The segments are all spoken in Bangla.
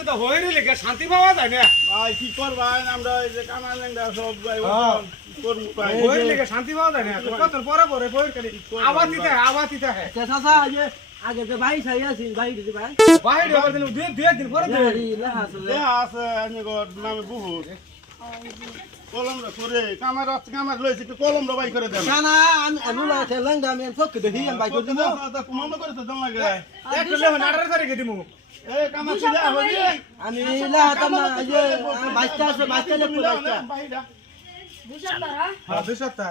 সুদা হইরে লিখে শান্তি পাওয়া যায় না ভাই কি করবেন আমরা এই যে কানা লেঙ্গা সব ভাই করব ভাই হইরে লিখে শান্তি পাওয়া যায় না কত পরে পরে বইর করে আবাতিতে হে চাচা যে আগে যে ভাই ছাই আছে ভাই দিদি ভাই বাইরে আবার দিন দুই দিন পরে দেরি লাহা এ আছে আমি গো নামে বহুত কলম রে করে কামার লইছি তো কলম রে ভাই করে দেন কানা আমি আনুলা তেলঙ্গা আমি ফক দেখি আমি ভাই করে দিব তা কমান্ড করেছে দম লাগে একটা লেমন 18 তারিখে দিমু এ কামার ছিলা হবি আমি লাহা তামা যে বাইস্তা আছে বাইস্তা লেখো বাইস্তা ভাইরা হ্যাঁ 2 সপ্তাহ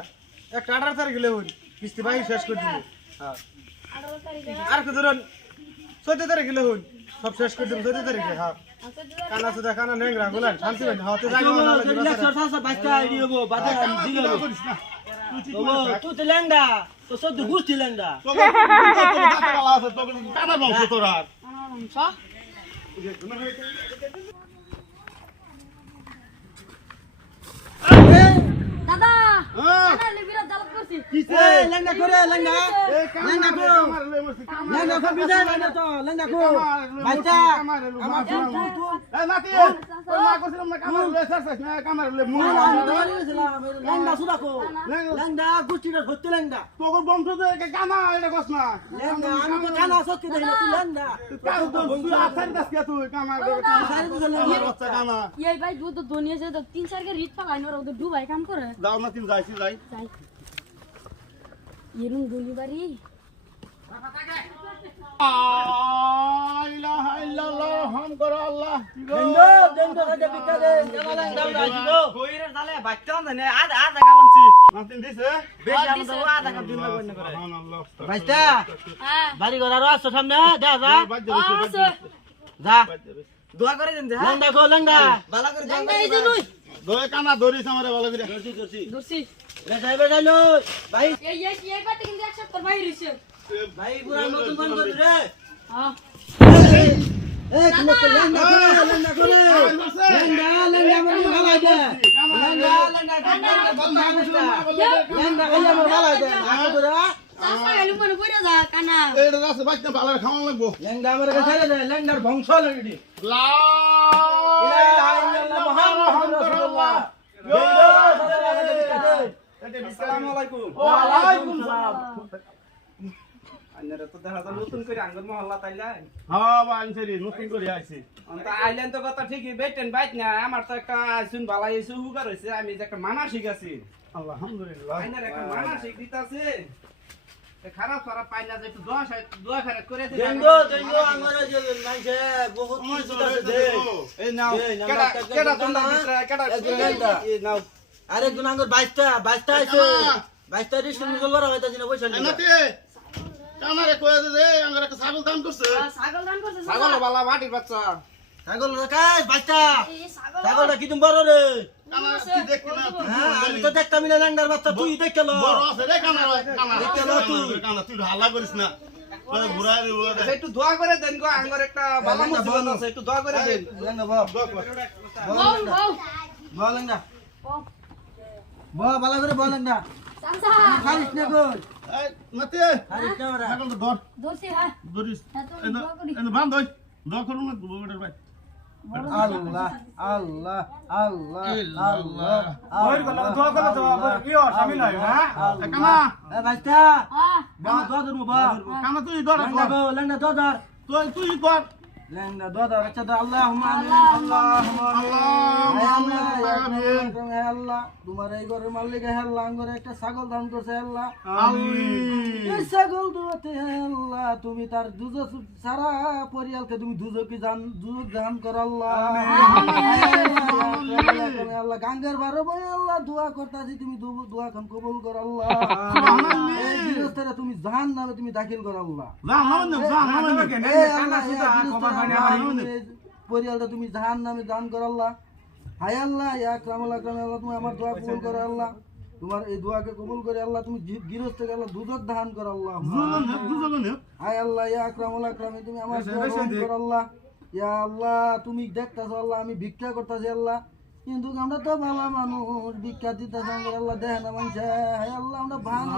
একটা 18 তারিখে লেমন কিস্তি ভাই শেষ করে দিমু হ্যাঁ আর কত ধরুন 14 তারিখে লেমন সব শেষ করে দিমু 14 তারিখে হ্যাঁ কানা সুদা কানা নেংরা গুলান শান্তি হই হতে জায়গা না লাগে লেখছো চাচা বাইস্তা আইডি হবো বাদে দিল ও তুই তেলঙ্গা তো সব গুষ্টি লেঙ্গা তোকে দাঁতওয়ালা আছে তোকে কানা বংশ তোরা দাদা হ্যাঁ দাদা লিবিরা দালত করছি কিসে লেঙ্গা করে লেঙ্গা এই কামার কামার লই মরছি লেঙ্গা কো বিদায় না তো লেঙ্গা কো বাইস্তা আমার এ নাতি ওই মা কইছিলাম না কামার লই সারছাস না কামার লই মুন লেঙ্গা সুদা কো লেঙ্গা গুষ্টিটা ধরতে লেঙ্গা তোর বংশ তো কানা এটা কস না লেঙ্গা আমি তো কানা সত্যি দেই না তুই লেঙ্গা তুই আছারি দাস কে তুই কামার বাচ্চা কানা এই ভাই দুধ দুনিয়া যে 3-4 কে রিট পালাই নর ওদের ডুবাই কাম করে দাও না তিন যাইছি যাই যাই ইরুন গুলি বাড়ি ইলাহা ইল্লাল্লাহ হাম কর আল্লাহ দেন্দো দেন্দো কাজে বিকালে জানা লেঙ্গা আসিলো কইরে জালে বাইতাম না আধা আধা কামছি নাতিন দিছে বেশি আমি তো আধা কাম দিন লাগবে না করে সুবহানাল্লাহ বাইস্তা হ্যাঁ বাড়ি ঘর আর আছে সামনে যা যা আছে যা দোয়া করে দেন যা লেঙ্গা কো লেঙ্গা বালা করে লেঙ্গা এই যে নই দই কানা ধরিস আমারে ভালো করে দর্শি রে যাইবে যাইলো ভাই এই পাতে কিন্তু এক সপ্তাহ বাইরে হইছে ভাই পুরা নতুন ফোন কর রে হ্যাঁ এই তুমি তো লেঙ্গা করে লেঙ্গা মনে ভালো দে লেঙ্গা বন্ধা বুঝলা লেঙ্গা কইয়া মনে ভালো দে আকে তোরা চাচা গেলু মনে কইরা যা কানা এইটা রাস্তা বাইতে ভালো খাওয়া লাগবো লেঙ্গা আমার কাছে দে লেঙ্গার বংশ লাগি লা ইলাহা ইল্লাল্লাহ মুহাম্মাদুর রাসূলুল্লাহ আসসালামু আলাইকুম ওয়া আলাইকুম সালাম আইনারে তো দেখা যায় নতুন করে আঙ্গুর মহল্লা তাইলেন হ্যাঁ বানছেরি নতুন করে আইছি অন্ত আইলেন তো কথা ঠিকই বেটেন বাইত না আমার তো একটা আইসুন বালাই এসে হুগার হইছে আমি যে একটা মানসিক আছি আলহামদুলিল্লাহ আইনার একটা মানসিক দিতাছে খারাপ খারাপ পাই না যে একটু দোয়া খারাপ করে দে দেঙ্গো দেঙ্গো আমারে যে নাইছে বহুত কিছু আছে দে এই নাও এই নাও, কেডা নাও, কেডা নাও, তোমরা নাও, ভিতরে কেডা একজন নাও। এই নাও আরেকজন আঙ্গুর 22টা আছে 22টা রিস্ক নিজল বড় হইতাছি না পয়সা নিবা নাতি কানারে কয়ে দে আঙ্গারে একটা ছাগল দান করছে ছাগল দান করছে ছাগল বালা মাটির বাচ্চা ছাগল রাখাই 22টা এই ছাগল ছাগলটা কি তুমি বড় রে কানা কি দেখতে না হ্যাঁ আমি তো দেখতাম না ল্যান্ডার বাচ্চা তুই দেখলো বড় আছে রে কানা কানা দেখতে না তুই। কানা তুই হাল্লা করিস না ওরে ঘুরাই রে ওরে একটু দোয়া করে দেন গো আঙ্গর একটা বালা মুসিবত আছে একটু দোয়া করে দেন ল্যান্ডা বাপ বউ বউ বল ল্যান্ডা বউ ভালো করে বল ল্যান্ডা চাচা খালিস না কই এই নাতি খালিস না ওরা ছাগল তো ধর দর্শি হ্যাঁ ধরিস হ্যাঁ, তো এনে দোয়া করি। এনে বান্ধ দোয়া করুন না বেটার ভাই আল্লাহ আল্লাহ আল্লাহ আল্লাহ ওই গলা দোয়া করে তো আবার কি হয় শামিল হয় হ্যাঁ কানা এ বাইস্তা হ্যাঁ বা দোয়া দরু বা কানা তুই ধর ল্যান্ডা গো ল্যান্ডা দোদার তুই কর ল্যান্ডা দোদার আচ্ছা দা আল্লাহুম্মা আমিন আল্লাহুম্মা আমিন হে আল্লাহ তোমার এই ঘরের মালিক হে আল্লাহ আঙ্গরে একটা ছাগল দান করছে হে আল্লাহ আমিন এই ছাগল দুয়াতে হে আল্লাহ তুমি তার দুজক সারা পরিয়ালকে তুমি দুজকি দুজক দান কর আল্লাহ আমিন আল্লাহ গাঙ্গের বারো বই আল্লাহ দোয়া করতাছি তুমি দোয়া খান কবুল কর আল্লাহ এই গৃহস্থরা তুমি জাহান্নামে তুমি দাখিল কর আল্লাহ পরিয়ালটা তুমি জাহান্নামে দান কর আল্লাহ হায় আল্লাহ ইয়া আকরামুল আকরাম আল্লাহ তুমি আমার দোয়া কবুল করো আল্লাহ তোমার এই দোয়াকে কবুল করে আল্লাহ তুমি গৃহস্থকে আল্লাহ দুজক দান কর আল্লাহ হায় আল্লাহ ইয়া আকরামুল আকরাম তুমি আমার দোয়া কবুল কর আল্লাহ ইয়া আল্লাহ তুমি দেখতাছো আল্লাহ আমি ভিক্ষা করতেছি আল্লাহ কিন্তু আমরা তো ভালো মানুষ ভিক্ষা দিতেছি আল্লাহ দেখে না মানুষ হায় আল্লাহ আমরা ভালো